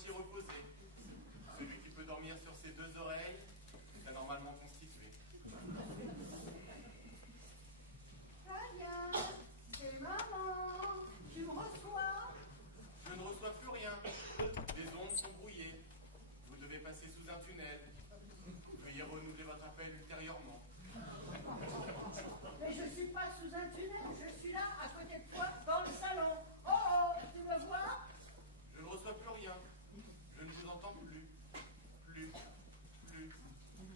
moitié reposé. Celui qui peut dormir sur ses deux oreilles est normalement constitué. Tania, c'est maman. Tu me reçois? Je ne reçois plus rien. Les ondes sont brouillées. Vous devez passer sous un tunnel. Veuillez renouveler votre appel ultérieurement. Mais je ne suis pas sous un tunnel. Je suis là, à côté de toi, dans le salon. Oh, oh, tu me vois? Je ne reçois plus rien. Je ne vous entends plus. Plus.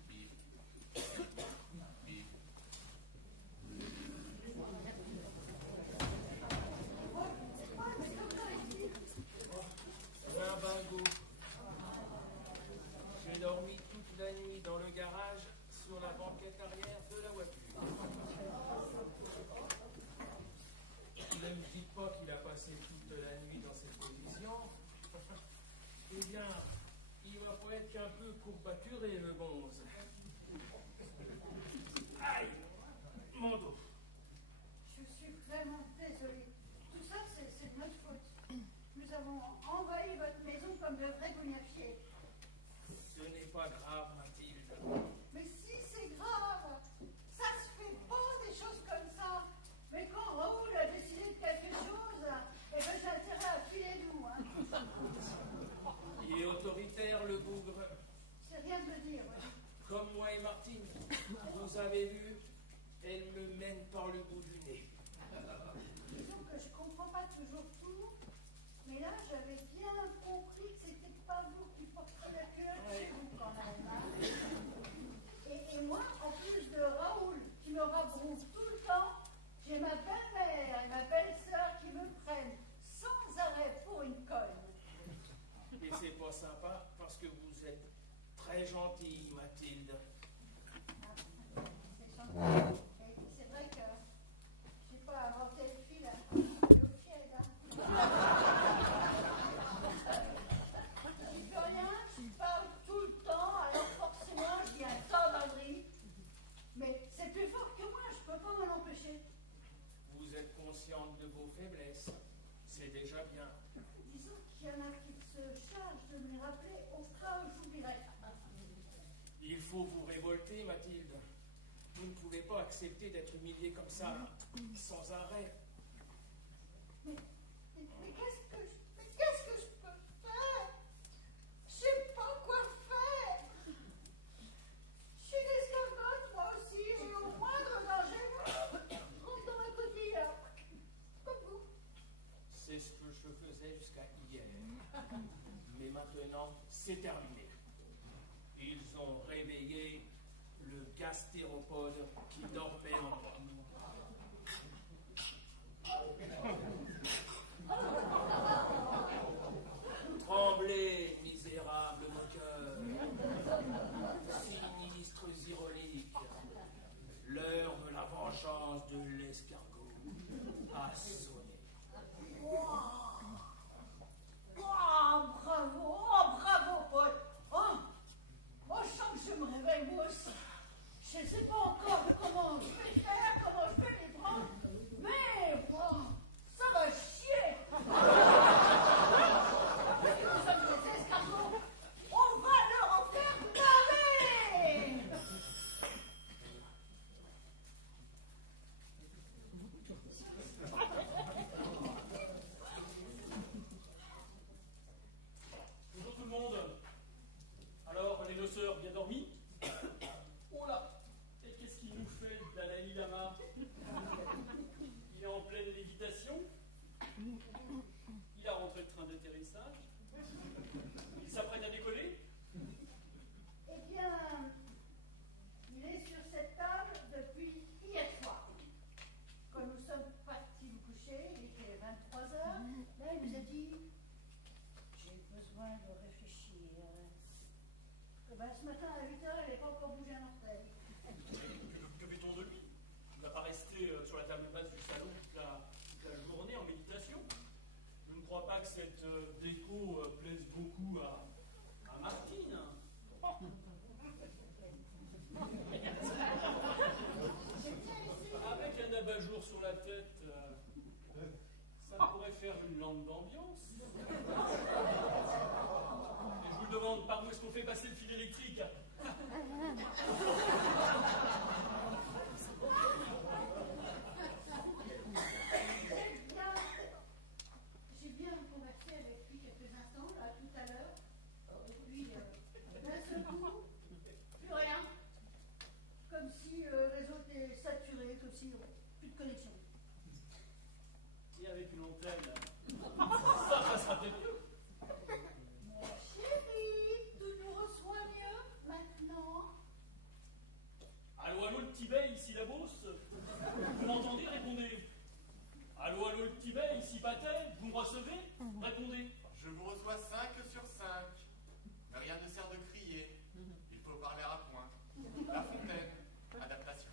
Bip. Bip. Un bingo. J'ai dormi toute la nuit dans le garage sur la banquette arrière de la voiture. Ne me dites pas qu'il a passé toute la nuit dans cette position. Eh bien, il va pas être qu'un peu courbaturé, le bonze. Aïe, mon dos. Je suis vraiment désolée. Tout ça, c'est de notre faute. Nous avons envahi votre maison comme de vrais gougnafiers. Ce n'est pas grave, Mathilde. Mais si, c'est grave. Ça se fait pas des choses comme ça. Mais quand Raoul a décidé de quelque chose, eh ben j'ai intérêt à filer nous. Hein. Il est autoritaire, le bougre. C'est rien de le dire. Ouais. Comme moi et Martine, vous avez vu, elle me mène par le bout du nez. Disons que je comprends pas toujours tout, mais là j'avais bien compris que c'était pas vous qui portiez la culotte chez vous quand même. Hein. Et moi, en plus de Raoul qui me rabrouve tout le temps, j'ai ma belle-mère et ma belle-sœur qui me prennent sans arrêt pour une conne. Et c'est pas sympa parce que vous êtes très gentille, Mathilde. C'est sympa. Et c'est vrai que je n'ai pas inventé le fil au fiel. Je dis plus rien, je parle tout le temps, alors forcément je dis un tas d'âneries. Mais c'est plus fort que moi, je ne peux pas m'en empêcher. Vous êtes consciente de vos faiblesses. C'est déjà bien. Disons qu'il y en a qui se chargent de me les rappeler au cas où j'oublierais. Il faut vous révolter, Mathilde. Vous ne pouvez pas accepter d'être humiliée comme ça, sans arrêt. Mais qu'est-ce que je peux faire? Je sais pas quoi faire. Je suis une escargotte, moi aussi, et au moindre danger, je rentre dans ma coquille, comme vous. C'est ce que je faisais jusqu'à hier. Mais maintenant, c'est terminé. Ils ont réveillé le gastéropode qui dormait en moi. Tremblez, misérables moqueurs, sinistres ironiques, l'heure de la vengeance de l'escargot a sonné. Bravo, Paul. Oh, je sens que je me réveille moi aussi. Je ne sais pas encore comment je vais faire, comment je vais les prendre, mais ça va chier. Nous sommes des escargots. On va leur en faire marrer. Bonjour tout le monde. Alors, les noceurs bien dormis? Oh là! Et qu'est-ce qu'il nous fait, Dalai Lama? Il est en pleine lévitation? Il a rentré le train d'atterrissage? Il s'apprête à décoller? Eh bien, il est sur cette table depuis hier soir. Quand nous sommes partis nous coucher, il était 23h. Là, il nous a dit « J'ai besoin de réfléchir. » Eh ben, ce matin à 8h, elle n'est pas encore bougé un orteil. Que fait-on de lui? Il ne va pas rester sur la table basse du salon toute la journée en méditation. Je ne crois pas que cette déco plaise beaucoup à Martine. Avec un abat-jour sur la tête, ça pourrait faire une lampe d'ambiance. demande par où est-ce qu'on fait passer le fil électrique. J'ai bien conversé avec lui quelques instants, là, tout à l'heure. Puis, d'un seul coup, plus rien. Comme si le réseau était saturé, comme si plus de connexion. Et avec une antenne, ça sera peut-être mieux. Mon chéri, tout nous reçoit mieux maintenant. Allô, allô, le Tibet, ici la Beauce. Vous m'entendez? Répondez. Allô, allô, le Tibet, ici Patel. Vous me recevez? Répondez. Je vous reçois 5 sur 5. Mais rien ne sert de crier. Il faut parler à point. La Fontaine, adaptation.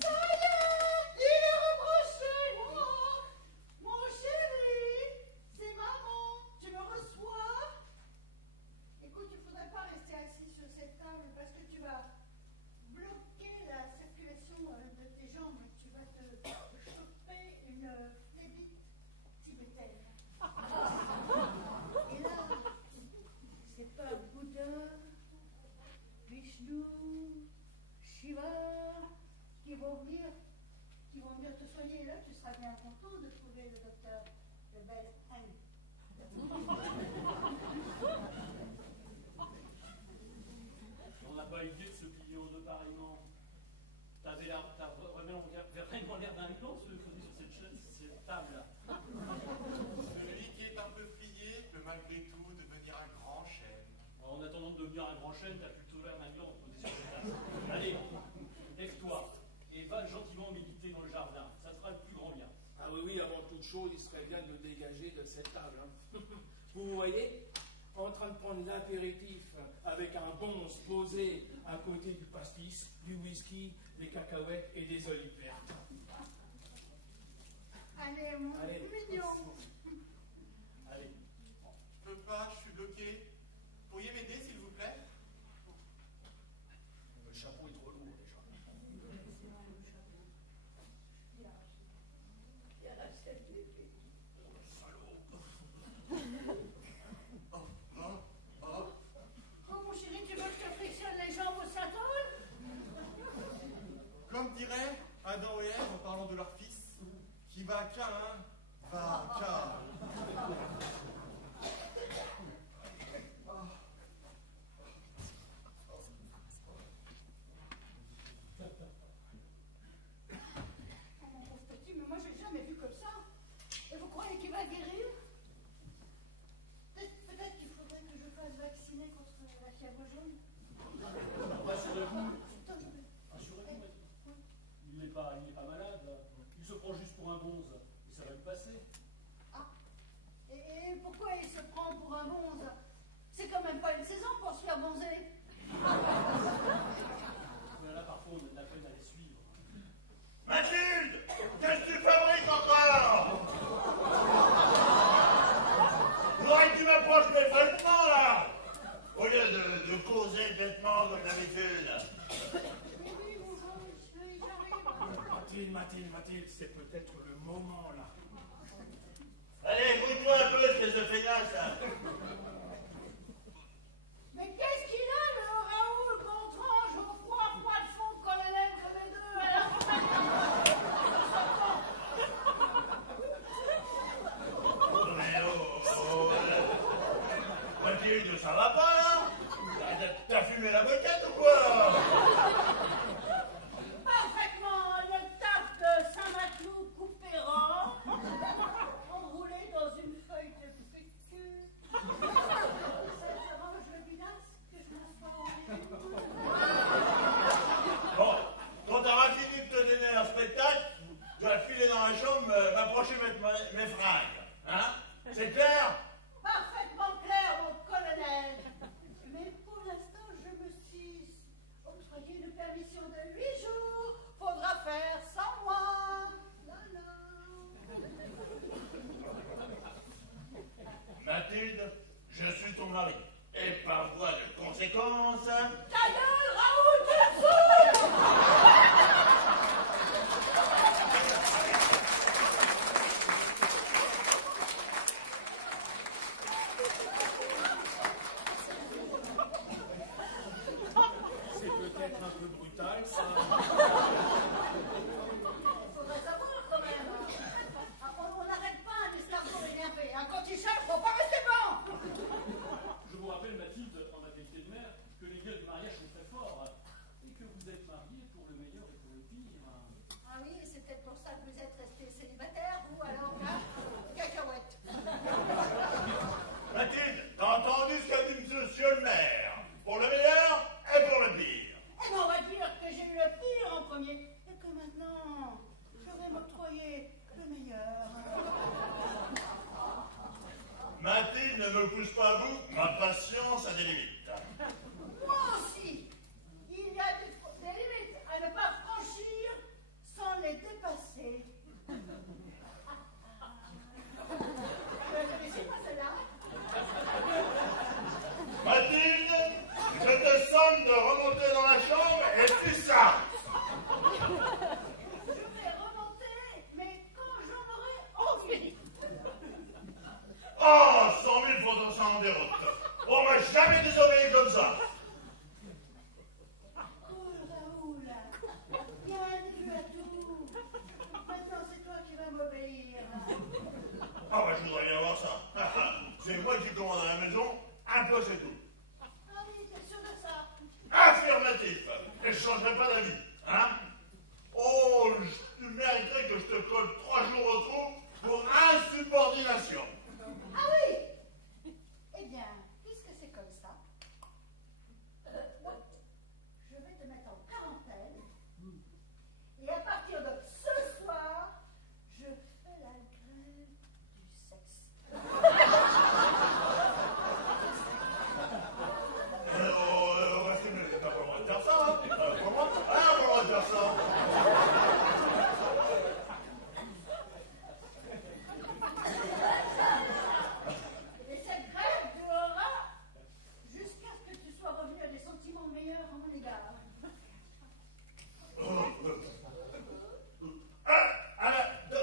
Ça y est, il est rebranché. Mon chéri, c'est maman. Tu me reçois? Écoute, il ne faudrait pas rester assis sur cette table parce que tu vas bloquer la circulation de tes jambes. Tu vas te choper une phlébite tibétaine. Et là, c'est pas Bouddha, Vishnu, Shiva qui vont venir te soigner. Là, tu seras bien content de trouver le docteur de belle Anne. On n'a pas idée de se plier en deux pareillement. T'as vraiment l'air d'un lion, celui qui est sur cette table-là. Celui qui est un peu plié peut malgré tout devenir un grand chêne. En attendant de devenir un grand chêne, t'as plutôt l'air d'un lion posé sur cette table. Allez, lève-toi et va gentiment méditer dans le jardin. Ça te fera le plus grand bien. Ah oui, oui, avant toute chose, il serait bien de le dégager de cette table. Hein. Vous voyez, en train de prendre l'apéritif avec un bonze posé à côté du pastis, du whisky, des cacahuètes et des olives vertes. Allez, mon Allez. mignon. Allez. Je peux pas, je suis bloqué. Pourriez m'aider s'il vous plaît? Le chapeau est trop lourd déjà. Oh, mon chéri, tu veux que je te frictionne les jambes au synthol? Comme dirait Adam et Ève en parlant de leur fils, qui va qu'à va qu'à. Oh, mon pauvre petit, mais moi, je l'ai jamais vu comme ça. Et vous croyez qu'il va guérir? Peut-être qu'il faudrait que je fasse vacciner contre la fièvre jaune. Rassurez-vous, Attends, rassurez-vous, il n'est pas malade. Il se prend juste pour un bonze et ça va lui passer. Ah, et pourquoi il se prend pour un bonze? C'est quand même pas une saison pour se faire bonzer. Mais là, parfois, on a de la peine à les suivre. Mathilde, qu'est-ce que tu fabriques encore? Faudrait que tu m'approches mes vêtements, là, au lieu de causer bêtement comme d'habitude. Oui, bonjour, monsieur, j'arrive. Mathilde, c'est peut-être le moment là. Allez, bouge-toi un peu, espèce de feignasse, là. Mais qu'est-ce qu'il a, le Raoul Gontran, Geoffroy, Poilfond, colonel, comme les deux, à la Mais Mathilde, ça va pas, là? T'as fumé la moquette ou quoi? Parfaitement, le tape de Saint-Maclou coupé rond, enroulé dans une feuille de PQ. maintenant, je vais m'octroyer le meilleur. Mathilde, ne me pousse pas à bout, ma patience a des limites. Moi aussi, il y a des limites à ne pas franchir sans les dépasser. C'est pas celle-là? Mathilde, je te somme de remonter dans la chambre et tu ça. Je vais remonter, mais quand j'en aurai envie. Oh, 100 000 fautons ça en déroute. On m'a jamais désobéi comme ça. Cool, Raoul. Bienvenue à tout. Maintenant, c'est toi qui vas m'obéir. Ah bah je voudrais bien voir ça. C'est moi qui commande à la maison, un peu c'est tout. Ah oui, t'es sûr de ça? Affirmatif. Et je changerai pas d'avis. Hein? Oh, tu mériterais que je te colle 3 jours au trou pour insubordination. Ah oui! Eh bien, puisque c'est comme ça, je vais te mettre en quarantaine. Et à partir de ce soir, je fais la grève du sexe. T'as pas le droit de faire ça, hein? Comment? Ah, pas le droit de faire ça. Et cette grève durera jusqu'à ce que tu sois revenu à des sentiments meilleurs à mon égard.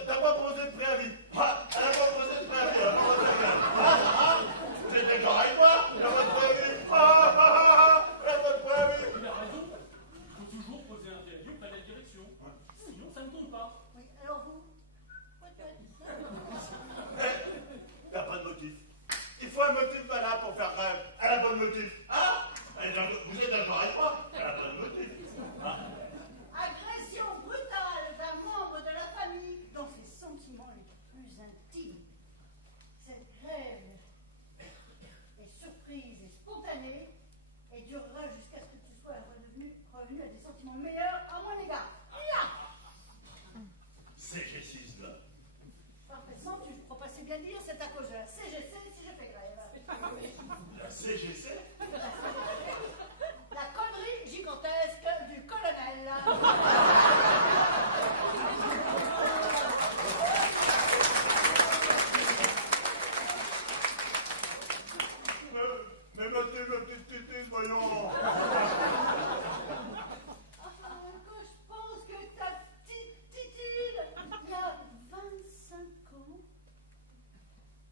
T'as pas posé de préavis. Elle a pas posé de préavis. Elle a pas posé de préavis. T'es d'accord avec moi? Il n'y a pas de préavis. Il n'y a pas de préavis. Il a raison. Il faut toujours poser un préavis auprès de la direction. Sinon, ça ne compte pas. Oui, alors vous? Peut-être. Il n'y a pas de motif. Il faut un motif valable pour faire grève. Elle a pas de motif. Vous êtes d'accord avec moi? Elle a pas de motif. Agression brutale d'un membre de la famille dans ses sentiments les plus intimes. Cette grève est surprise et spontanée et durera jusqu'à ce que tu sois revenu à des sentiments meilleurs à mon égard. Là! CG6 là. Parfaitement, tu crois pas si bien dire, c'est à cause de la CGC si je fais grève. La CGC? La connerie gigantesque du colonel. Mais ma petite tétine, voyons. Quand je pense que ta petite titine, il y a 25 ans,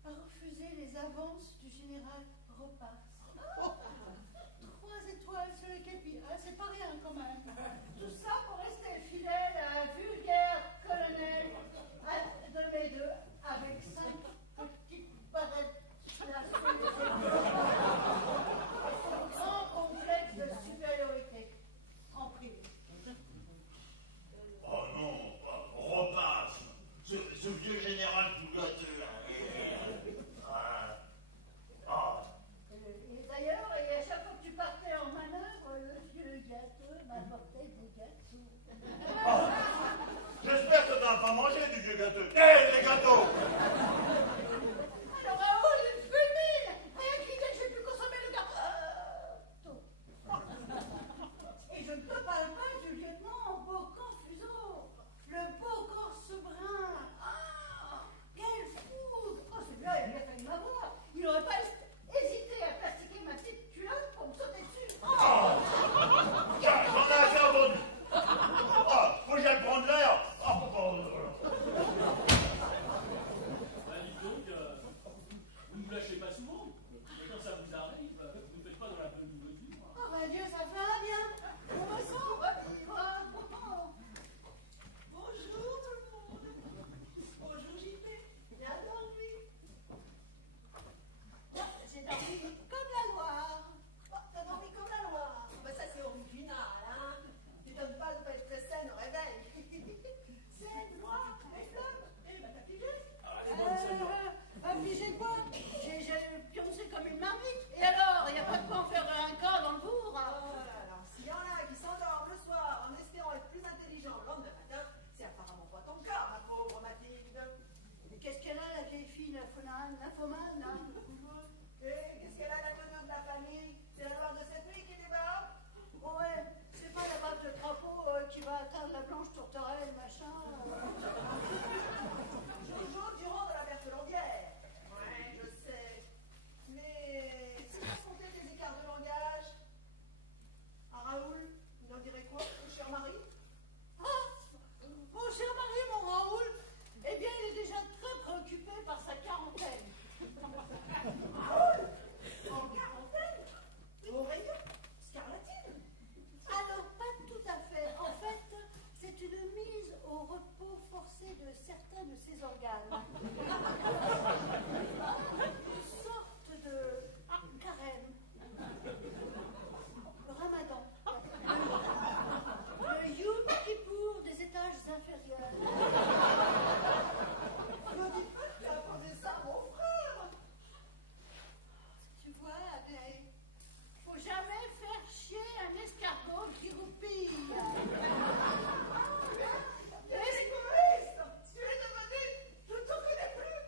a refusé les avances du général Repas. 3 étoiles sur le képi, c'est pas rien quand même. Tout ça pour rester fidèle à un vulgaire colonel de mes deux, avec 5 petites barrettes placées sur les épaules. Grand complexe de supériorité en privé. Oh non, repasse. Ce vieux général tout gâteux. Et d'ailleurs, et à chaque fois que tu partais en manœuvre, le vieux gâteau m'apportait des gâteaux. J'espère que tu n'as pas mangé du vieux gâteau. Hé, les gâteaux! Alors Raoul, il fulmine. Rien que l'idée que j'ai pu consommer le gâteau. Et je ne te parle pas du lieutenant Beaucamp-Fuseau. Le Beaucamp Severin. Ah, quel fou. Oh, celui-là, il a bien fallu m'avoir. Il n'aurait pas hésité à plastiquer ma petite culotte pour me sauter dessus. Tiens, j'en ai assez entendu. Faut que j'aille prendre l'air. chacun de ses organes. Une sorte de carême. Le ramadan. Le Yom Kippour des étages inférieurs. Ne dis pas que tu as posé ça à mon frère. Tu vois, Adèle, faut jamais faire chier un escargot qui roupille. Tu es égoïste. Tu es devenu. Je ne te connais plus.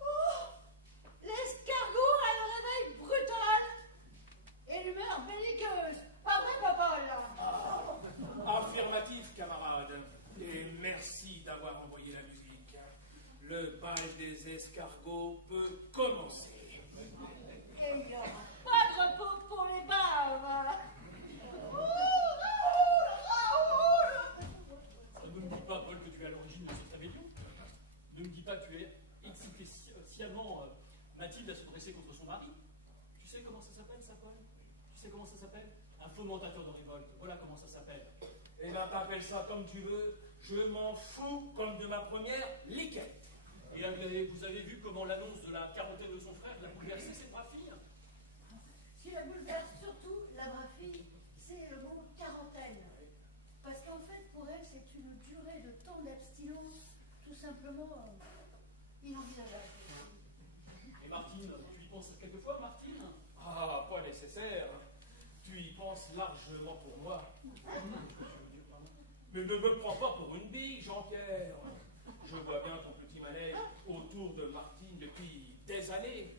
Oh, l'escargot a le réveil brutal et l'humeur belliqueuse. Pas vrai, Popol? Affirmatif, camarade. Et merci d'avoir envoyé la musique. Le bal des escargots peut commencer. Et il n'y aura pas de repos pour les baves. Ne me dis pas, Paul, que tu es à l'origine de cette rébellion. Ne me dis pas que tu es excité sciemment Mathilde à se dresser contre son mari. Tu sais comment ça s'appelle, ça, Paul? Tu sais comment ça s'appelle? Un fomentateur de révolte. Voilà comment ça s'appelle. Eh bien, t'appelles ça comme tu veux. Je m'en fous comme de ma première liquette. Et vous avez vu comment l'annonce de la quarantaine de son frère l'a bouleversé, cette brave fille? Ce qui la bouleverse surtout, la brave fille, c'est le mot quarantaine. Parce qu'en fait, pour elle, c'est une durée de temps d'abstinence tout simplement inenvisageable. Et Martine, tu y penses quelquefois, Martine? Ah, pas nécessaire. Tu y penses largement pour moi. Mais ne me prends pas pour une bille, Jean-Pierre. Je vois bien ton petit manège autour de Martine depuis des années.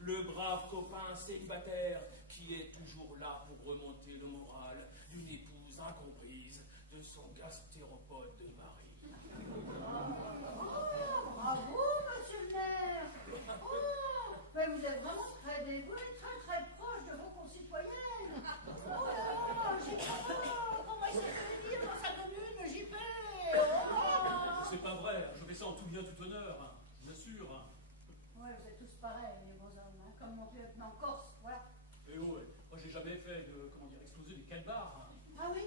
Le brave copain célibataire qui est toujours là pour remonter le moral d'une épouse incomprise de son gastéropode de mari. Bravo, monsieur le maire. Oh, mais vous êtes vraiment très dévoué, très très proche de vos concitoyennes. Oh là là, JP, comment il s'est fait dire dans sa commune, JP? Oh. C'est pas vrai, je fais ça en tout bien, tout honneur, hein, bien sûr. Ouais, vous êtes tous pareils, les beaux hommes, hein, comme mon lieutenant Corse, voilà. Et ouais, moi j'ai jamais fait de, comment dire, exploser des calbars. Hein. Ah oui?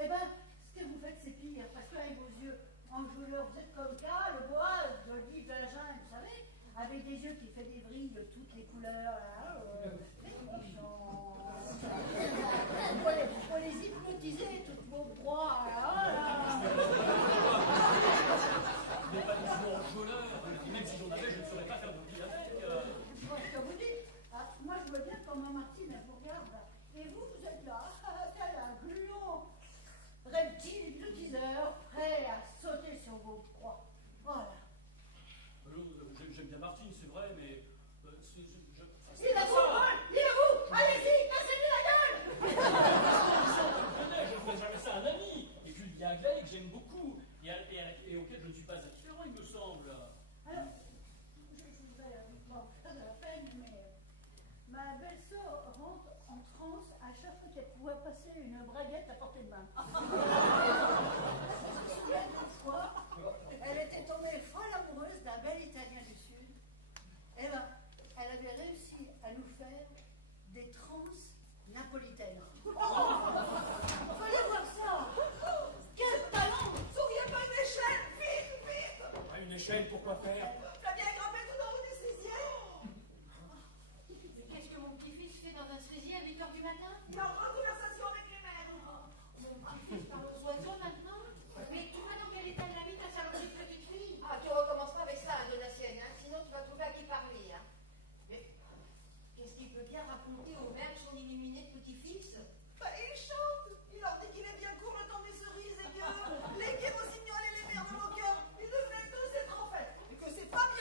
Eh ben, ce que vous faites, c'est pire, parce que avec vos yeux enjôleurs, vous êtes comme ça, le bois, joli, de la jungle, vous savez, avec des yeux qui fait des vrilles de toutes les couleurs, là, pour les hypnotiser, toutes vos proies, là. Je n'ai pas des yeux enjôleurs, et même si j'en avais, je ne saurais pas faire de deal avec. Je vois ce que vous dites. Ah, moi, je vois bien comment Martine, elle vous regarde, là. Et vous, vous êtes là, tel un gluant reptile hypnotiseur, prêt à sauter sur vos proies. Voilà. J'aime bien Martine, c'est vrai, mais. Il est à vous, Paul! Il est à vous! Allez-y, cassez-lui la gueule! Je ne ferais jamais ça à un ami. Et puis il y a Aglaé que j'aime beaucoup, et auquel je ne suis pas indifférent, il me semble. Alors, je voudrais vous faire de la peine, mais ma belle-sœur rentre en transe à chaque fois qu'elle pourrait passer une braguette à portée de main. Je me souviens d'une fois, elle était tombée folle amoureuse d'un bel Italien du Sud. Eh ben, elle avait réussi à nous faire des transes napolitaines. Fallait voir ça! Quel talent! Souriez pas une échelle. Vite, vite. À une échelle, pourquoi faire? Flavien grimpé tout en haut des cerisiers. Qu'est-ce que mon petit-fils fait dans un cerisier à 8 h du matin? Il est en grande conversation avec les mères. Mon petit-fils parle aux oiseaux maintenant? Mais tu vois dans quel état de la vie ta saloperie de petite fille? Ah, tu recommences pas avec ça, hein, Donatienne, hein, sinon tu vas trouver à qui parler. Hein. Mais qu'est-ce qu'il peut bien raconter aux mères son illuminé de petit-fils? Bah, il chante. Il leur dit qu'il est bien court le temps des cerises et que les gués rossignols et les mères de moqueur, ils devraient tous être en fête. Et que c'est pas bien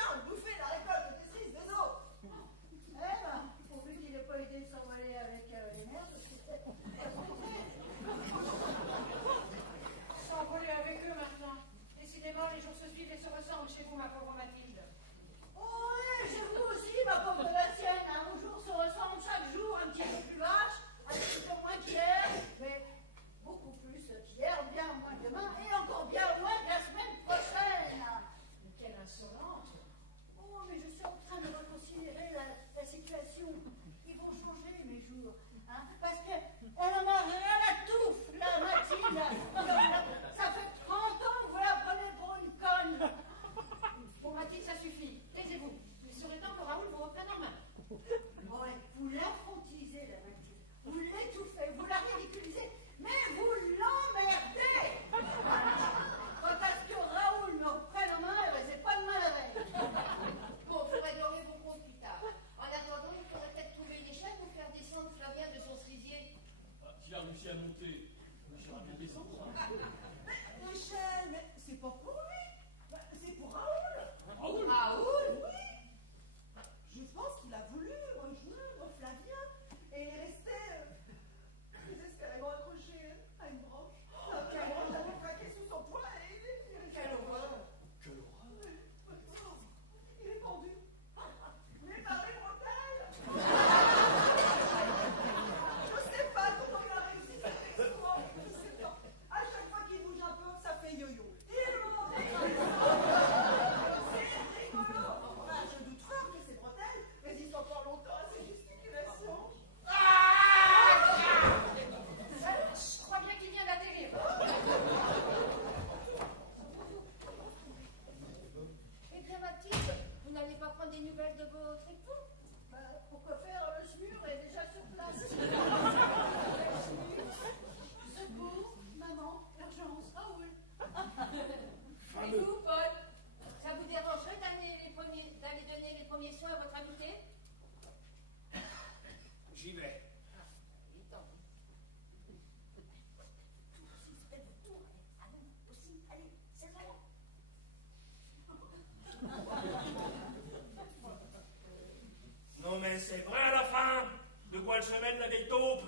semaine, la vieille taupe.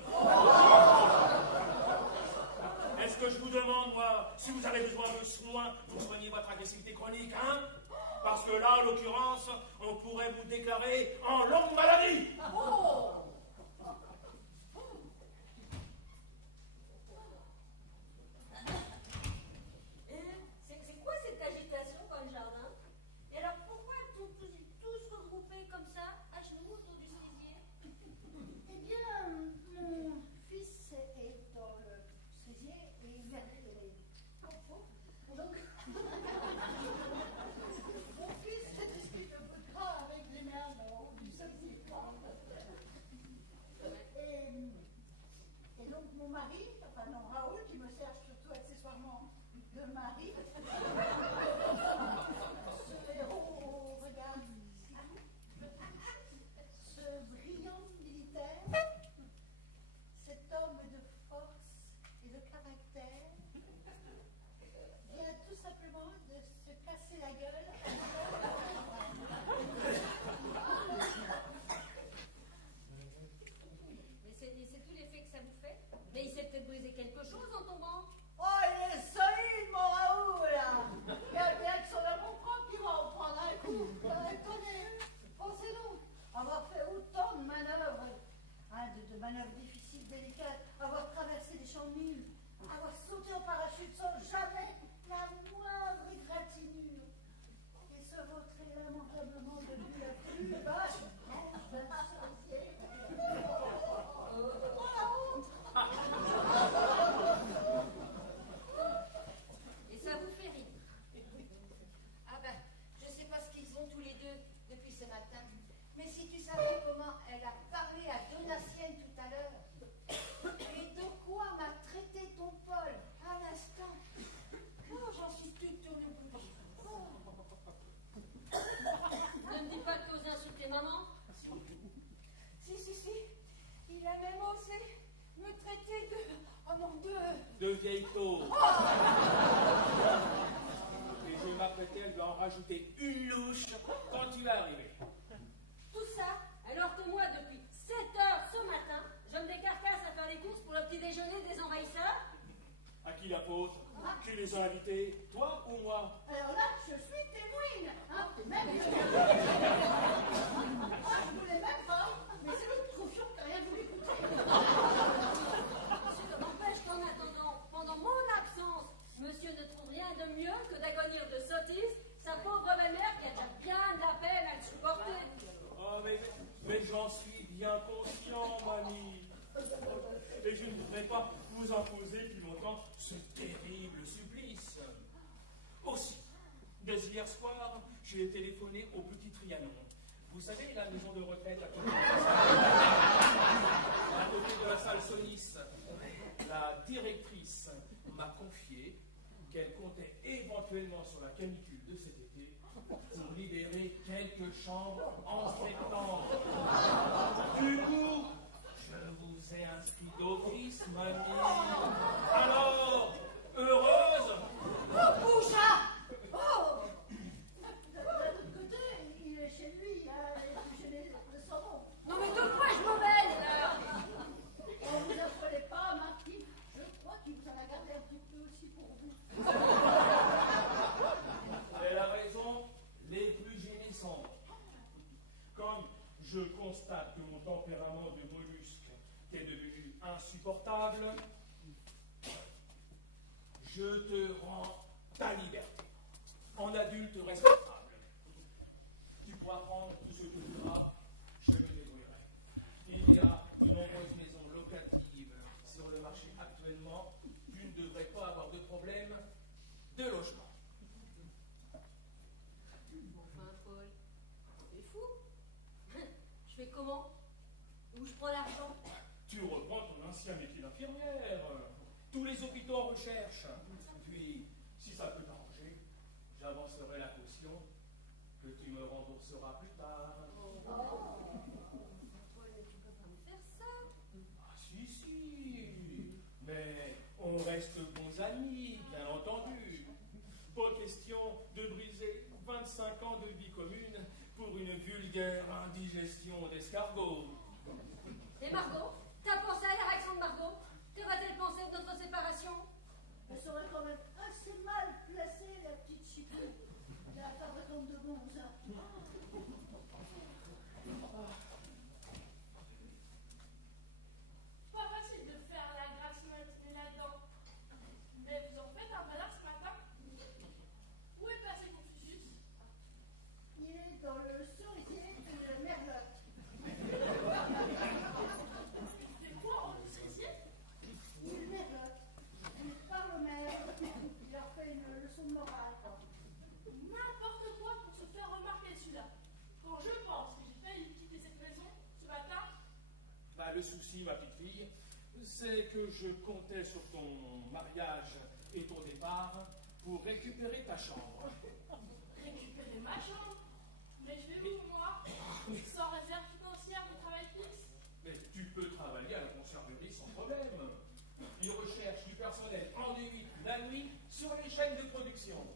Est-ce que je vous demande, moi, si vous avez besoin de soins pour soigner votre agressivité chronique, hein? Parce que là, en l'occurrence, on pourrait vous déclarer en longue maladie. Oh! C'est quoi cette agitation dans le jardin? Et alors pourquoi tous regroupés comme ça, à genoux autour du cerisier? Eh bien, mon fils est dans le cerisier et il vient de donc, mon fils discute un peu de gras avec les mères en haut du cerisier. Et donc, mon mari, enfin non, Raoul, qui me sert surtout accessoirement de mari, ce héros, regarde, ce brillant militaire, cet homme de force et de caractère, vient tout simplement de se casser la gueule. Mais c'est tout l'effet que ça vous fait? Mais il s'est peut-être brisé quelque chose en tombant. Oh, il est solide, mon Raoul, là. Il y a bien que son amour propre qui va en prendre un coup. Tenez, pensez donc, avoir fait autant de manœuvres, hein, de manœuvres difficiles, délicates, avoir traversé des champs nus, avoir sauté en parachute sans jamais la moindre égratignure, et se vautrer lamentablement depuis la plus basse branche d'un cerisier. Oh, la honte! Et ça vous fait rire. Ah ben, je sais pas ce qu'ils ont tous les deux depuis ce matin. Mais si tu savais comment elle a parlé à Donatienne tout à l'heure, et de quoi m'a traité ton Paul à l'instant. Oh, j'en suis toute tournée au bout. Ne me dis pas que t'oses insulter maman. Si. Il a même osé me traiter de... Oh non, De vieille taupe. Et je m'apprêtais à lui en rajouter une louche quand tu vas arriver. Tout ça, alors que moi, depuis 7 heures ce matin, je me décarcasse à faire les courses pour le petit déjeuner des envahisseurs. À qui la faute? Qui les a invités? Toi ou moi? Alors là, je suis témoine, hein, même je voulais même pas, mais c'est l'autre troufion qui n'a rien voulu écouter. Ce qui m'empêche qu'en attendant, pendant mon absence, monsieur ne trouve rien de mieux que d'agonir de sottise sa pauvre belle-mère qui a déjà bien de la peine à le supporter. Oh, mais j'en suis bien conscient, mamie. Et je ne voudrais pas vous imposer plus longtemps ce terrible supplice. Aussi, dès hier soir, j'ai téléphoné au Petit Trianon. Vous savez, la maison de retraite à côté de la salle Sonis. La directrice m'a confié qu'elle comptait éventuellement sur la canicule de cet été pour libérer quelques chambres en septembre. Du coup, je vous ai inscrit d'office, mamie. Alors, heureuse? Oh, boucha! Oh! D'un autre côté, il est chez lui, hein, il est gêné de son nom. Non mais de quoi je m'en mêle là? Oh, vous appelez pas, Martine, je crois qu'il vous en a gardé un petit peu aussi pour vous. Elle a raison, les plus gémissantes. Comme je constate que mon tempérament de mollusque est devenu insupportable, je te rends ta liberté, en adulte responsable. Tu pourras prendre tout ce que tu voudras, je me débrouillerai. Il y a de nombreuses maisons locatives sur le marché actuellement. Tu ne devrais pas avoir de problème de logement. Enfin, Paul, c'est fou. Je fais comment? Où je prends l'argent? Tu reprends ton ancien métier d'infirmière. Tous les hôpitaux en recherche. Puis, si ça peut t'arranger, j'avancerai la caution que tu me rembourseras plus tard. Oh, Paul, tu peux pas me faire ça. Ah, si. Mais on reste bons amis, bien entendu. Pas question de briser 25 ans de vie commune pour une vulgaire indigestion d'escargot. Et Margot? T'as pensé à la réaction de Margot? Que va-t-elle penser de notre séparation? Elle serait quand même assez mal placée, la petite chipie, la fabricante de gonzes. Pas facile de faire la grasse matinée là-dedans. Mais vous en faites un malheur ce matin? Où est passé Confucius? Il est dans le cerisier de la merlotte. C'est quoi en cerisier? Il merlotte. Il parle au maire. Il leur fait une leçon de morale, quoi. N'importe quoi pour se faire remarquer celui-là. Quand je pense que j'ai failli quitter cette maison ce matin, Bah, le souci, ma petite fille, c'est que je comptais sur ton mariage et ton départ pour récupérer ta chambre. récupérer ma chambre. Mais je vais où, moi? Sans réserve financière de travail fixe? Mais tu peux travailler à la conciergerie sans problème. Ils recherchent du personnel en nuit, la nuit, sur les chaînes de production.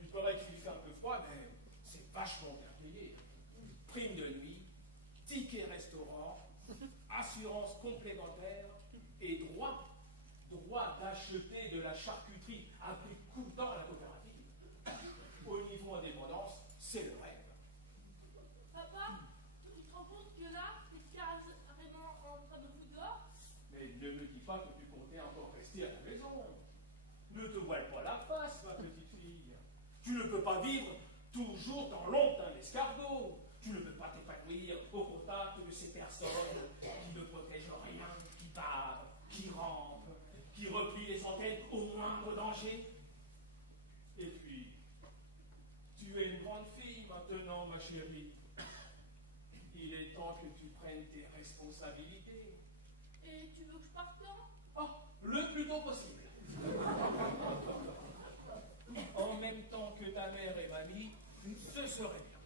Il paraît qu'il fait un peu froid, mais c'est vachement bien payé. Prime de nuit, ticket restaurant, assurance complémentaire et droit d'acheter de la charcuterie à prix coûtant à la coopérative. Au niveau indépendance, c'est le rêve. Papa, tu te rends compte que là, t'es carrément en train de foutre dehors? Mais ne me dis pas que tu comptais encore rester à la maison. Ne te voile pas la face, ma petite fille. Tu ne peux pas vivre toujours dans l'ombre d'un escargot. Tu ne peux pas t'épanouir au contact de ces personnes qui ne protègent rien, qui bavent, qui rampent, qui replient les antennes au moindre danger. Et puis, tu es une grande fille maintenant, ma chérie. Il est temps que tu prennes tes responsabilités. Et tu veux que je parte quand? Oh, le plus tôt possible. En même temps que ta mère et mamie, ce serait bien.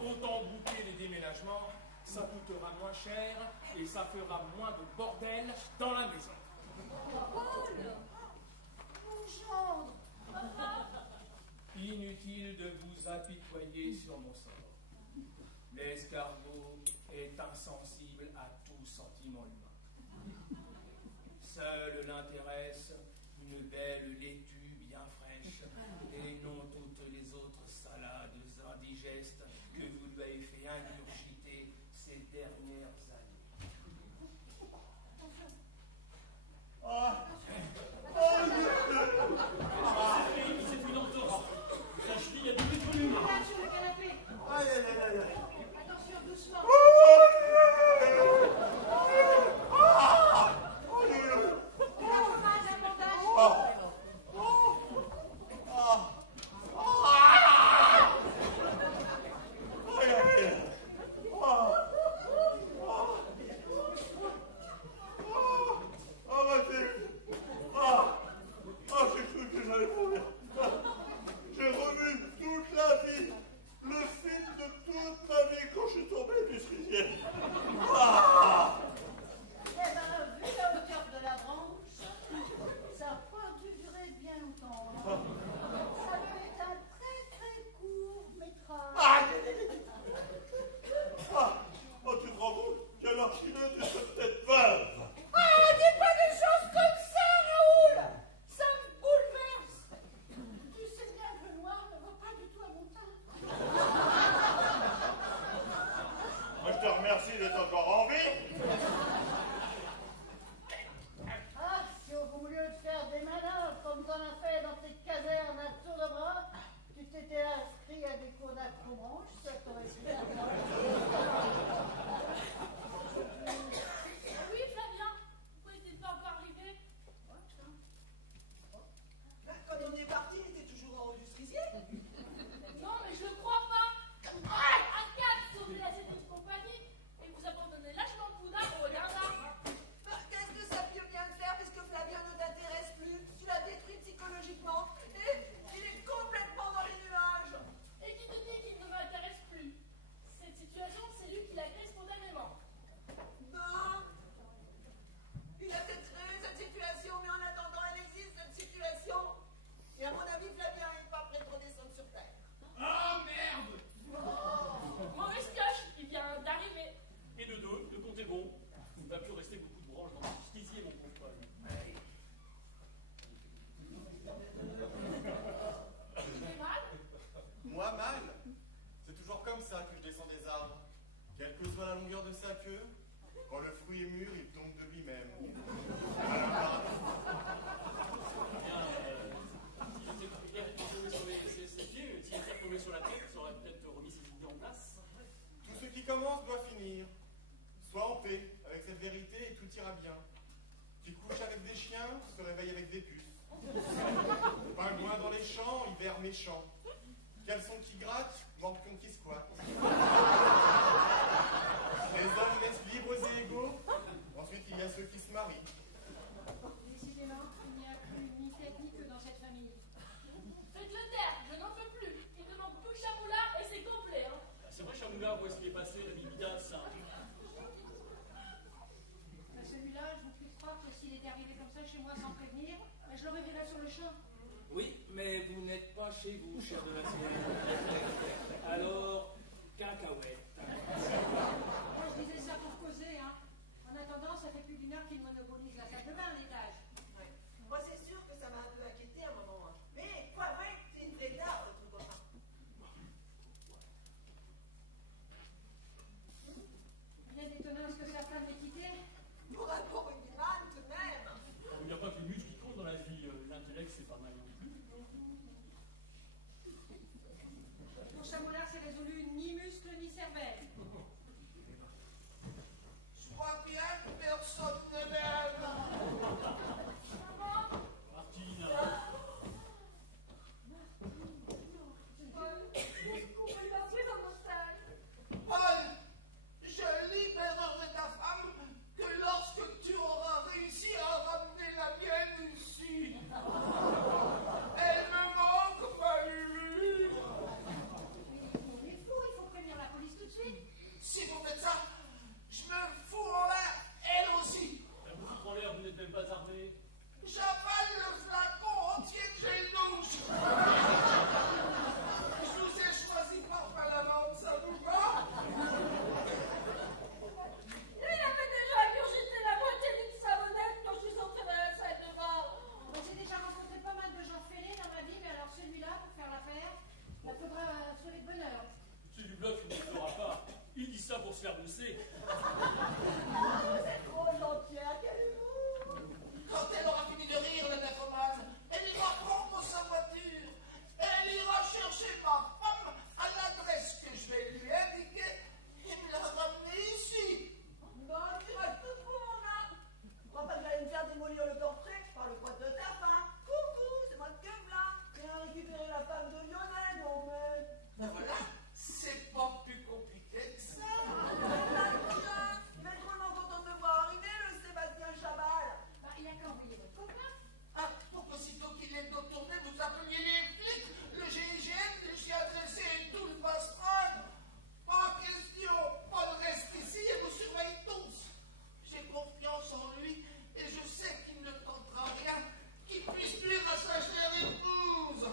Autant boucler les déménagements, ça coûtera moins cher et ça fera moins de bordel dans la maison. Paul! Mon gendre. Inutile de vous apitoyer sur mon sort. L'escargot est insensible à tout sentiment humain. Seul l'intéresse une belle laitue bien fraîche et non toutes les autres salades indigestes que vous lui avez fait ingurgiter ces dernières années. C'est une entorse. La cheville a doublé de volume. Là, sur le canapé. Aïe, aïe, aïe, aïe, aïe. Attention, doucement. Tu la pommade, un bandage. commence doit finir. Sois en paix avec cette vérité et tout ira bien. Qui couche avec des chiens se réveille avec des puces. Pingouins dans les champs, hiver méchant. Caleçon qui gratte, morpion qui squatte. Les hommes naissent libres et égaux. Ensuite, il y a ceux qui se marient. Décidément, il n'y a plus ni tête ni queue dans cette famille. Faites-le taire, je n'en peux plus. Il ne manque plus que Chamoula et c'est complet. Hein. C'est vrai, Chamoula, où est-ce qu'il est passé, la bibida, ça? Celui-là, je vous prie de croire que s'il était arrivé comme ça chez moi sans prévenir, je l'aurais viré sur le champ. Oui, mais vous n'êtes pas chez vous, cher de la sienne. Alors, cacahuète. Moi, je disais ça pour causer, hein. En attendant, ça fait plus d'une heure qu'il monopolise la salle de bain à l'étage. Ouais. Moi, c'est sûr que ça m'a un peu inquiété à un moment. Hein. Mais quoi, vrai, c'est une vraie dame, votre copain. Bien étonnant ce que sa femme l'ait quitté. Pour un pauvre Guimard, tout de même. Il n'y a pas que les muscles qui comptent dans la vie. L'intellect, c'est pas mal non plus. Pour Chamoulard, c'est résolu ni muscle ni cervelle. Je crois bien que personne ne m'aime. Martine. Paul, je libérerai ta femme que lorsque tu auras réussi à ramener la mienne ici. Elle me manque, Paulu. Il est fou, il faut prévenir la police tout de suite. Si vous faites ça, je me fous en l'air, elle aussi. Vous foutre en l'air, vous n'êtes même pas armé. J'avale le flacon entier de gel douche. Je vous ai choisi par palavante, ça vous va? Il avait déjà ingurgité la moitié d'une savonnette quand je suis entrée dans la salle de bain. Moi, j'ai déjà rencontré pas mal de gens fêlés dans ma vie, mais alors celui-là, pour faire l'affaire, il faudra sauver de bonheur. C'est du bluff, il ne le fera pas. Il dit ça pour se faire bousser. Vous êtes trop gentil, hein, quel humour. Quand elle aura fini de rire, la nymphomane, elle ira prendre sa voiture. Elle ira chercher ma femme à l'adresse que je vais lui indiquer et me la ramener ici. Bon, tu vas tout pour mon âme. Je crois pas que j'allais me faire démolir le portrait par le poids de ta femme. Coucou, c'est moi de Kevlin. Viens récupérer la femme de Lionel, mon mec. Ben voilà, c'est pas plus compliqué que ça. Il est drôlement content de me voir arriver, le Sébastien Chabal. Bah, il a qu'à envoyer votre copain. Ah, pour qu'aussitôt qu'il est dos tourné, vous appeliez les flics, le GIGN, le chien dressé et tout le passe-train. Pas question, pas de reste ici et vous surveillez tous. J'ai confiance en lui et je sais qu'il ne tentera rien qui puisse nuire à sa chère épouse.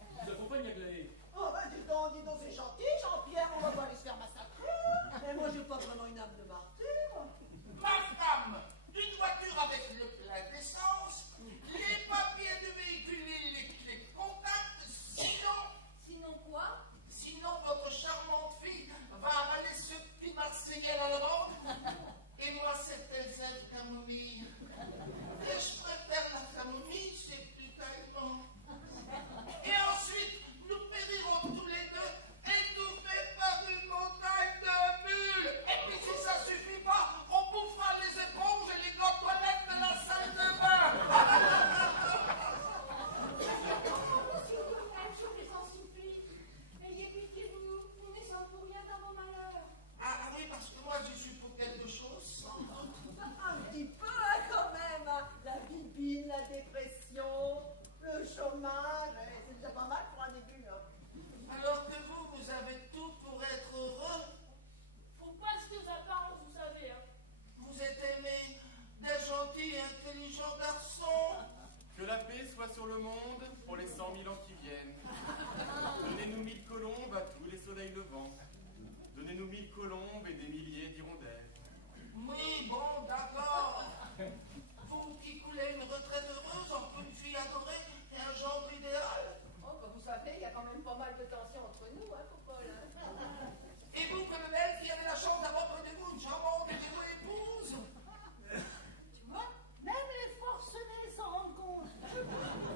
Je vous accompagne à glaner. Oh, bah, dis donc, c'est gentil, Jean-Pierre, on va pas aller se faire massacrer. Mais moi, j'ai pas vraiment une âme de martyr. Ma femme, une voiture avec le plein d'essence, les papiers de véhicule et les clés de contact, Sinon quoi? sinon votre charmante fille va avaler ce petit Marseillais à la lavande. Et moi, c'était Zèbre camomille. Et je préfère la camomille, c'est plus calmant. Et ensuite, nous périrons tous les deux, étouffés par une montagne de bulles. Et puis si ça suffit pas, on bouffera les éponges et les gants toilettes de la salle de bain. Monsieur Coquel, je vous en supplie. Ayez pitié de nous, nous ne sommes pour rien dans vos malheurs. Ah oui, parce que moi, je suis pour quelque chose, sans doute. Un petit peu, hein, quand même. Hein. La bibine, la dépression, le chômage. C'est déjà pas mal pour un début. Hein. Alors que vous avez tout pour être heureux. Faut pas ce que apparence, vous savez. Hein. Vous êtes aimé d'un gentil et intelligent garçon. Que la paix soit sur le monde pour les 100 000 ans qui viennent. Donnez-nous 1000 colombes à tous les soleils levants. Donnez-nous 1000 colombes et des milliers d'hirondelles. Oui, bon, d'accord. Vous qui coulez une retraite heureuse entre une fille adorée et un gendre idéal. Oh, bah, vous savez, il y a quand même pas mal de tension entre nous, hein, Popol. Et vous, comme belle, qui avez la chance d'avoir près de vous une charmante et dévouée épouse. Tu vois, même les forcenés s'en rendent compte.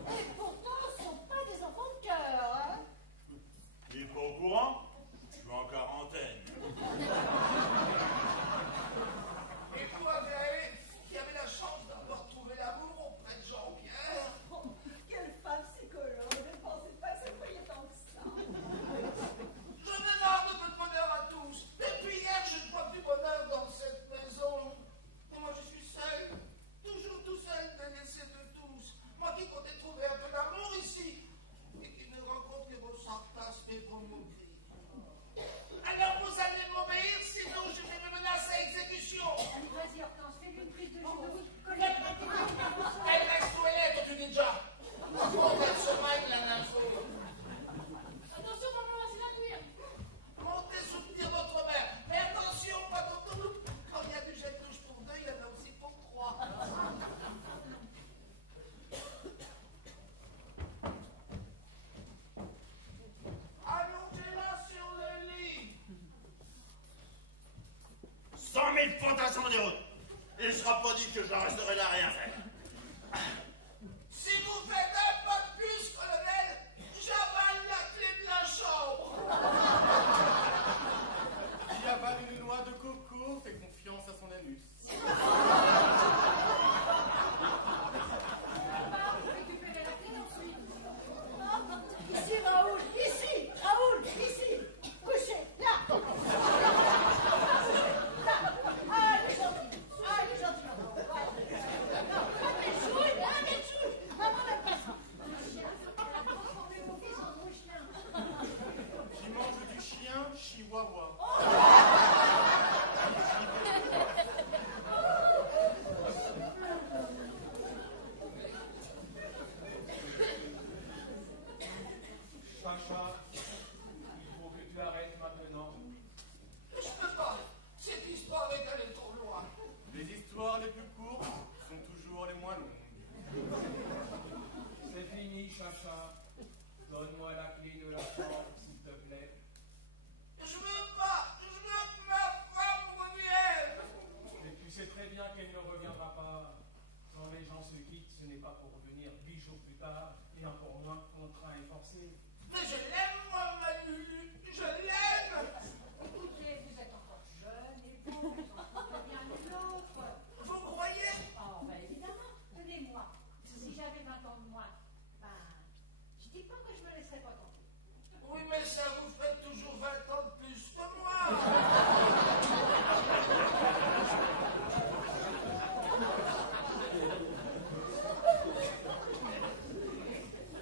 Et pourtant, ce ne sont pas des enfants de cœur. Hein. fantasmes en déroute. Il ne sera pas dit que je resterai là à rien faire. Si vous faites un pas de plus, colonel, j'avale la clé de la chambre. Qui avale une noix de coco fait confiance à son anus. Récupérer la clé ensuite. Ici, Raoul, ici, Raoul, ici. Couchez, là. Là. Ah, elle est gentille. Ah, elle est gentille. Non, pas des chouilles, hein, des chouilles. Maman n'aime pas ça. Elle a transformé mon fils en gros chien. Qui mange du chien, chihuahua. Chacha, il faut que tu arrêtes maintenant. Je peux pas. Cette histoire est allée trop loin. Les histoires les plus courtes sont toujours les moins longues. C'est fini, Chacha. Donne-moi la clé de la chambre, s'il te plaît. Je veux pas. Je veux que ma femme revienne. Et tu sais très bien qu'elle ne reviendra pas. Quand les gens se quittent, ce n'est pas pour revenir 8 jours plus tard, et encore moins contraint et forcé. Mais je l'aime, moi, Manu. Je l'aime. Écoutez, vous êtes encore jeune et beau, vous en trouvez bien l'une l'autre. Vous croyez? Oh, ben évidemment, tenez-moi. Si j'avais 20 ans de moins, ben, je dis pas que je me laisserais pas tenter. Oui, mais ça vous fait toujours 20 ans de plus que moi.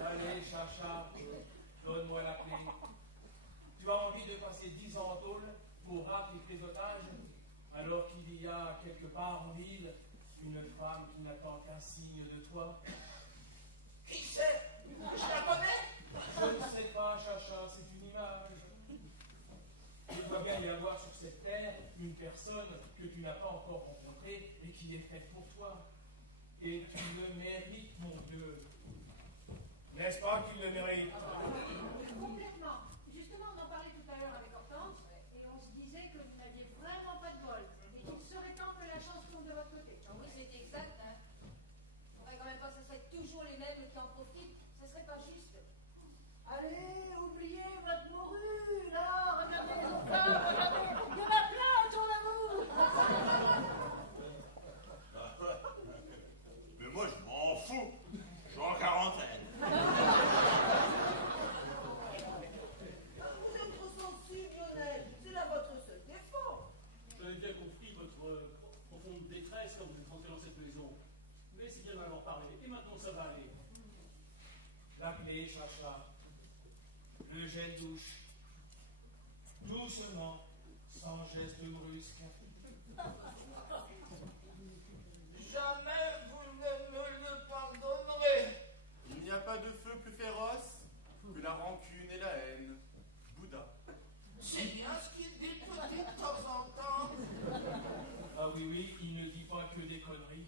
Allez, Chacha, donne-moi la clé. Tu as envie de passer 10 ans en tôle pour rafle et prise d'otage, alors qu'il y a quelque part en ville une femme qui n'attend qu'un signe de toi? Qui c'est? Je la connais? Je ne sais pas, Chacha, c'est une image. Il doit bien y avoir sur cette terre une personne que tu n'as pas encore rencontrée et qui est faite pour toi. Et tu le mérites, mon Dieu. N'est-ce pas qu'il le mérite? Complètement. Justement, on en parlait tout à l'heure avec Hortense, et on se disait que vous n'aviez vraiment pas de bol, et qu'il serait temps que la chance tourne de votre côté. Ah oui, c'est exact, hein. Faudrait quand même pas que ce soit toujours les mêmes qui en profitent. Ce serait pas juste. Allez, oubliez votre morue, là. Regardez les autres femmes, regardez. Il y en a plein autour de vous. Mais moi, je m'en fous. Je suis en quarantaine. Vous êtes trop sensible, Lionel. C'est là votre seul défaut. J'avais bien compris votre profonde détresse quand vous êtes rentré dans cette maison. Mais c'est bien d'en avoir parlé. Et maintenant, ça va aller. La clé, Chacha. Le gel douche. Doucement, sans geste brusque. Jamais vous ne me le pardonnerez. Il n'y a pas de feu plus féroce que la rancune et la haine. Bouddha. C'est bien ce qu'il dit de temps en temps. Ah oui, oui, il ne dit pas que des conneries.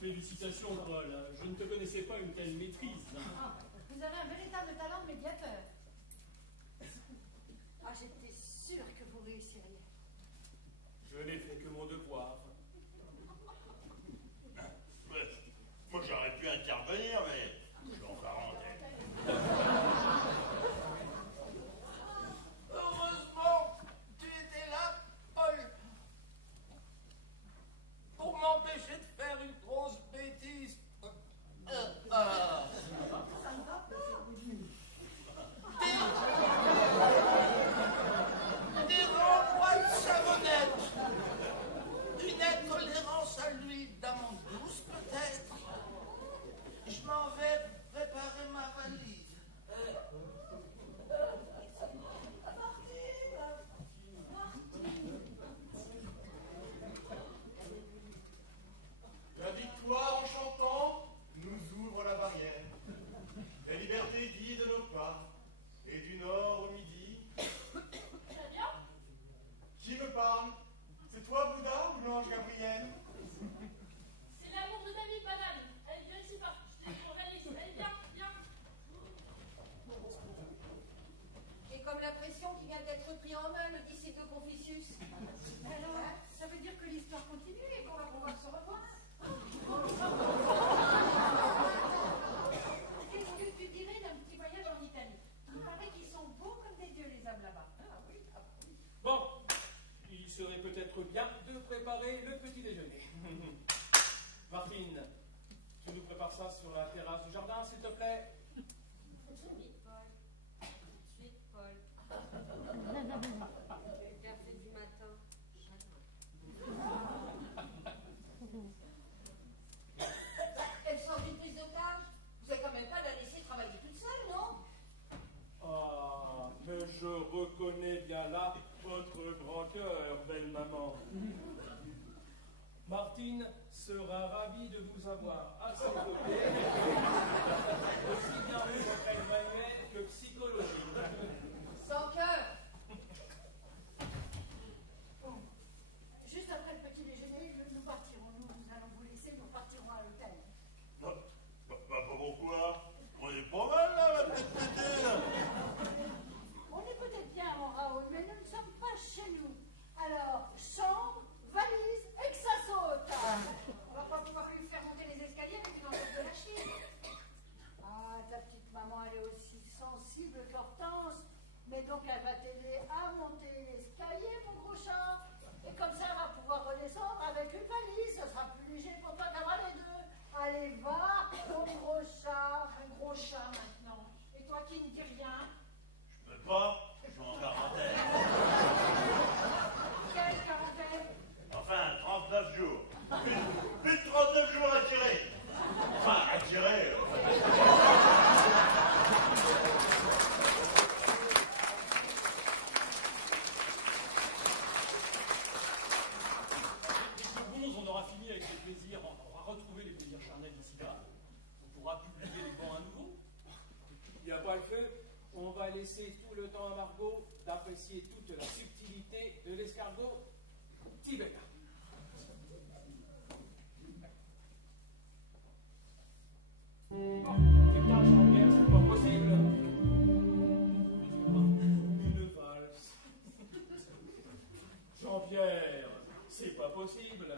Félicitations, Paul. Je ne te connaissais pas une telle maîtrise. Ah, vous avez un véritable talent de médiateur. Ah, j'étais sûre que vous réussiriez. Je n'ai fait que mon devoir. Moi, j'aurais pu intervenir, mais je suis en quarantaine. Heureusement, tu étais là, Paul. Pour m'empêcher de faire une grosse bêtise. Ça ne va pas. Des renvois de savonnette. Une intolérance à l'huile d'amande douce, peut-être. Je m'en repris en main, le disciple de Confucius. Mais alors, ça veut dire que l'histoire continue et qu'on va pouvoir se revoir. Qu'est-ce que tu dirais d'un petit voyage en Italie? Il paraît qu'ils sont beaux comme des dieux, les hommes là-bas. Ah oui, ah oui. Bon, il serait peut-être bien de préparer le petit déjeuner. Martine, tu nous prépares ça sur la terrasse du jardin, s'il te plaît? Oui, Paul. Tout de suite, Paul. Le café du matin, j'adore. Elle sort d'une prise d'otage. Vous n'avez quand même pas la laisser travailler toute seule, non? Ah, mais je reconnais bien là votre grand cœur, belle maman. Martine sera ravie de vous avoir à ses côtés, aussi bien pour votre aide manuelle que psychologique. Sans cœur. Bon, juste après le petit déjeuner, nous partirons. Nous allons vous laisser, nous partirons à l'hôtel. Pourquoi? On est pas mal là, la petite pétée. On est peut-être bien, mon Raoul, mais nous ne sommes pas chez nous. Alors, chambre, valise, et que ça saute. On va pas pouvoir lui faire monter les escaliers avec une enveloppe de la Chine. Ah, ta petite maman, elle est aussi sensible qu'Hortense. Mais donc, elle va t'aider à monter l'escalier, mon gros chat. Et comme ça, elle va pouvoir redescendre avec une valise. Ce sera plus léger pour toi d'avoir les deux. Allez, va, mon gros chat. Un gros chat maintenant. Et toi qui ne dis rien? Je peux pas, je suis en quarantaine. Quelle quarantaine? Enfin, 39 jours. Plus de 39 jours à tirer. Enfin, à tirer. Bon, on aura fini avec les plaisirs, on aura retrouvé les plaisirs charnels d'ici là. On pourra publier les bons à nouveau. Il n'y a pas le feu, on va laisser tout le temps à Margot d'apprécier toute la subtilité de l'escargot tibétain. Putain, Jean-Pierre, c'est pas possible. Une valse. Jean-Pierre, c'est pas possible.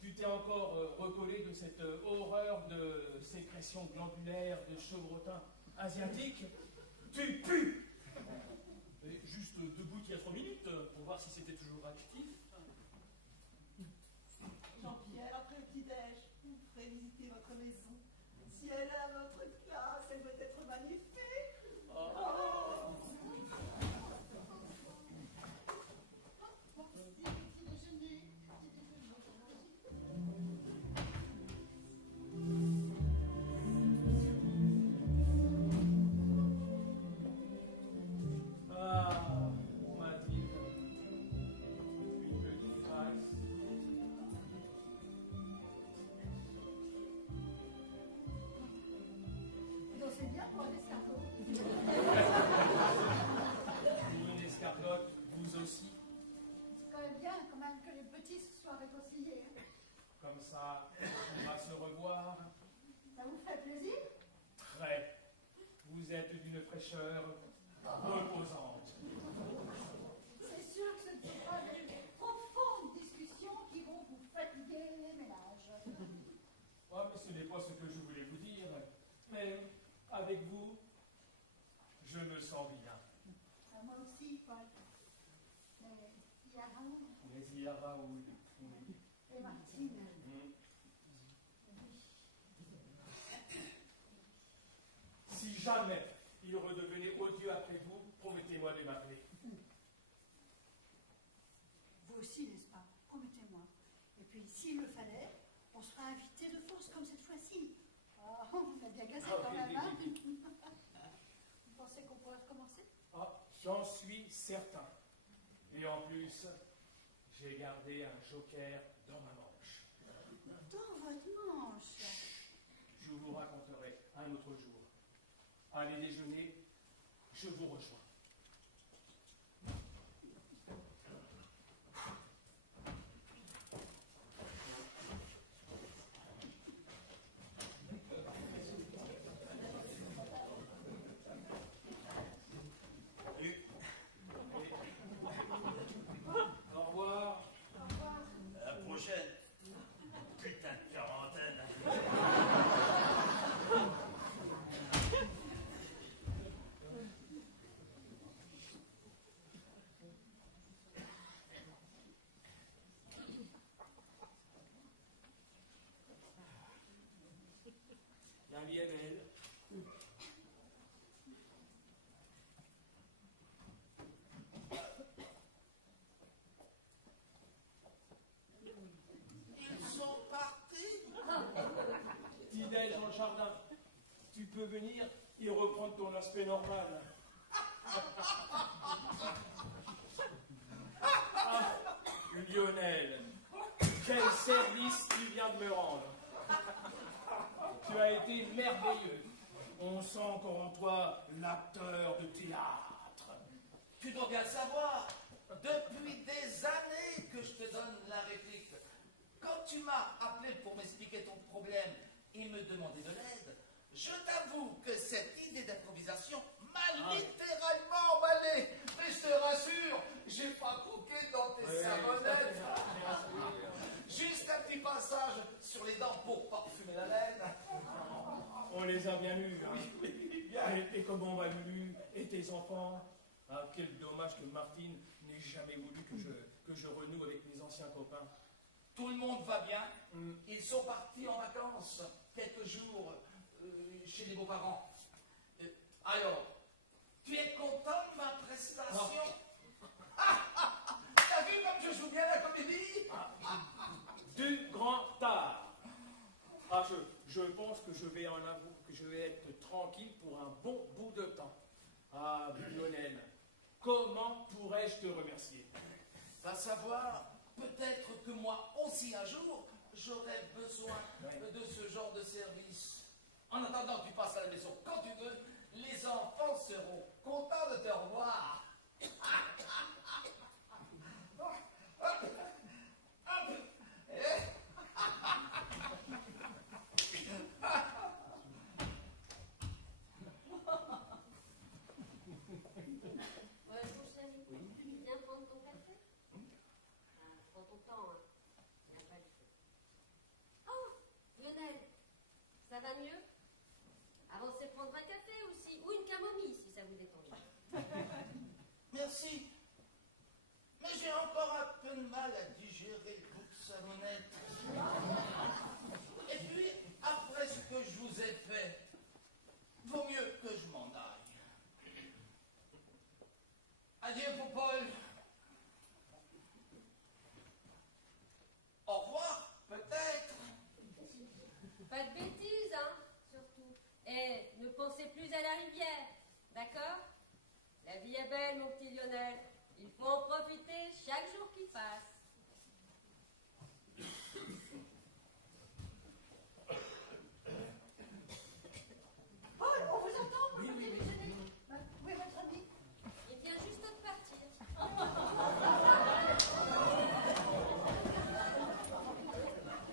Tu t'es encore recollé de cette horreur de sécrétion glandulaire de chevrotin asiatique. Tu pues. Et juste debout il y a 3 minutes pour voir si c'était toujours actif. Jean-Pierre, après le petit-déj, vous ferez visiter votre maison. Si elle a votre classe, elle doit être magnifique. Ah. Ah, Mathilde, une petite valse. Donc, c'est bien pour un escargot. Une escargotte, vous aussi. C'est quand même bien, quand même, que les petits se soient réconciliés. Hein. Comme ça, on va se revoir. Ça vous fait plaisir? Très. Vous êtes d'une fraîcheur reposante. C'est sûr que ce ne sont pas des profondes discussions qui vont vous fatiguer les ménages. Oh, mais ce n'est pas ce que je voulais vous dire. Mais avec vous, je me sens bien. Ah, moi aussi, Paul. Mais il y a Raoul Mais il y a Raoul. et Martine. Si jamais il redevenait odieux après vous, promettez-moi de m'appeler. Vous aussi, n'est-ce pas? Promettez-moi. Et puis, s'il le fallait, on sera invité de force comme cette fois-ci. Ah, on a bien cassé quand même, hein? Vous pensez qu'on pourrait recommencer? Ah, j'en suis certain. Et en plus, j'ai gardé un joker dans ma manche. Dans votre manche. Je vous raconterai un autre jour. Allez déjeuner, je vous rejoins. Et peux venir et reprendre ton aspect normal. Ah, Lionel, quel service tu viens de me rendre. Tu as été merveilleux. On sent encore en toi l'acteur de théâtre. Tu dois bien le savoir. Depuis des années que je te donne la réplique. Quand tu m'as appelé pour m'expliquer ton problème et me demander de l'aide, je t'avoue que cette idée d'improvisation m'a littéralement emballé. Mais je te rassure, j'ai pas croqué dans tes savonnettes. Juste un petit passage sur les dents pour parfumer la laine. On les a bien eus. Hein. Oui, bien. Et comment va Lulu et tes enfants? Ah, quel dommage que Martine n'ait jamais voulu que je renoue avec mes anciens copains. Tout le monde va bien. Ils sont partis en vacances quelques jours chez les beaux-parents. Alors, tu es content de ma prestation? T'as vu comme je joue bien la comédie? Du grand art. Ah, je pense que je vais être tranquille pour un bon bout de temps. Ah, Lionel, comment pourrais-je te remercier? Va savoir, peut-être que moi aussi un jour, j'aurai besoin de ce genre de service. En attendant que tu passes à la maison quand tu veux, les enfants seront contents de te revoir. Ça va mieux? Avancez prendre un café aussi, ou une camomille si ça vous détend. Merci. Mais j'ai encore un peu de mal à digérer le goût de savonnette. Et puis, après ce que je vous ai fait, vaut mieux que je m'en aille. Adieu, Paul. Au revoir, peut-être. Pas de bêtises, hein, surtout. Et ne pensez plus à la rivière, d'accord? La vie est belle, mon petit Lionel. Il faut en profiter chaque jour qui passe. Paul, on vous entend? Oui. Où est votre ami? Il vient juste de partir.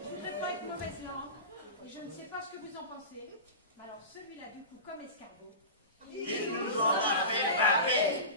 Je ne voudrais pas être mauvaise langue, et je ne sais pas ce que vous en pensez, mais alors celui-là, du coup, comme escargot, Il nous en a fait baver.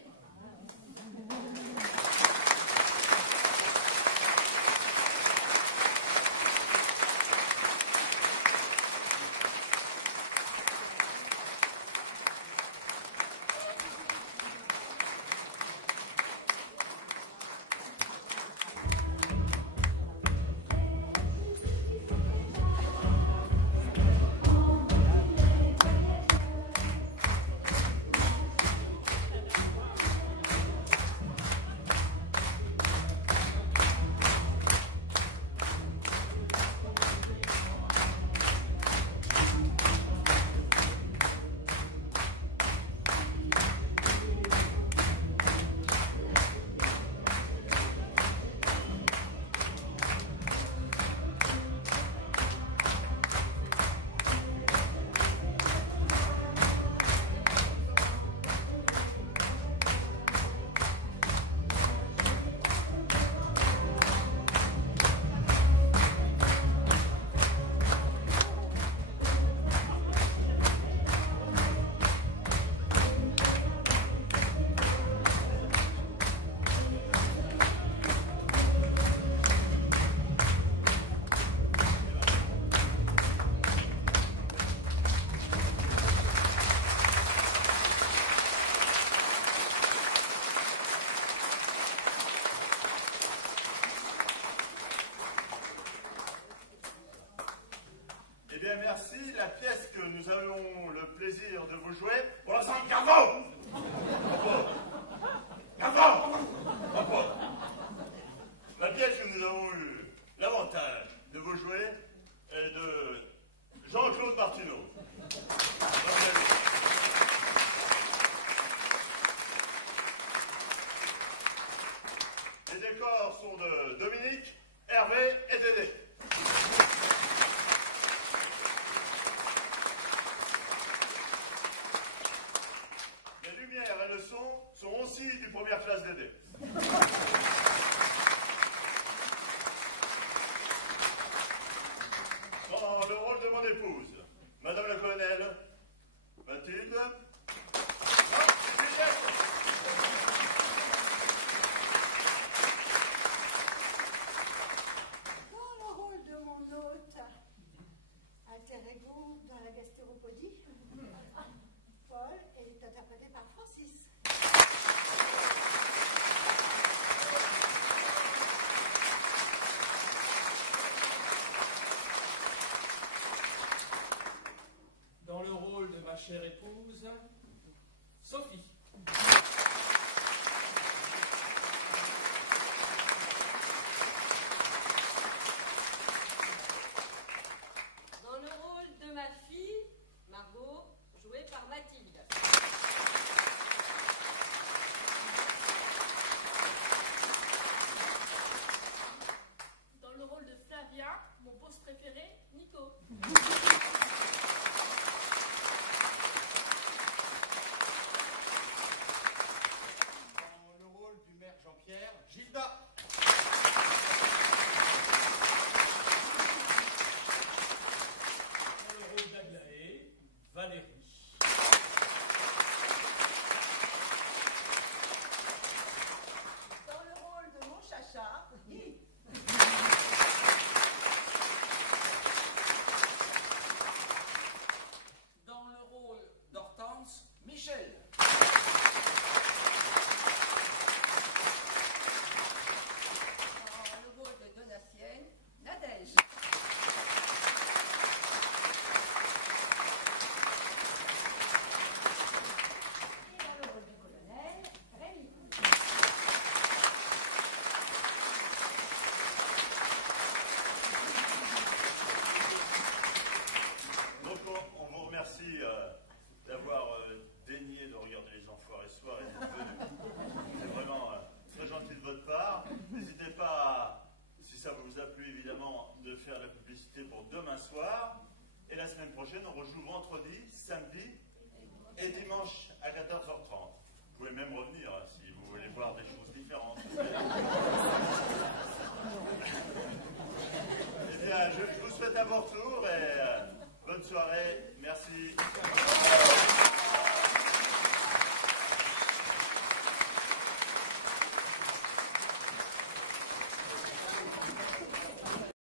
aussi du première classe d'aider. Dans le rôle de mon épouse, Madame le colonel, Mathilde. Dans le rôle de mon hôte, alter ego dans la gastéropodie, Paul est interprété par Francis. Dans le rôle de ma chère épouse, Sophie. Dans le rôle de ma fille, Margot, jouée par Mathilde. Dans le rôle de Flavia, mon boss préféré, Nico. Dans le rôle du maire Jean-Pierre, Gilda. Dans le rôle d'Aglaé, Valérie. Dans le rôle de mon chacha, Guy. Dans le rôle d'Hortense, Michel. Dans le rôle de Donatienne, Nadège. Et dans le rôle du colonel, Rémi. Donc on vous remercie d'avoir daigné de regarder les enfoirés ce soir et d'être venus. C'est vraiment très gentil de votre part. N'hésitez pas, si ça vous a plu évidemment, de faire la publicité pour demain soir. Et la semaine prochaine, on rejoue vendredi, samedi et dimanche à 14h30. Vous pouvez même revenir si vous voulez voir des choses différentes. Eh bien, je vous souhaite un bon retour et bonne soirée. Merci.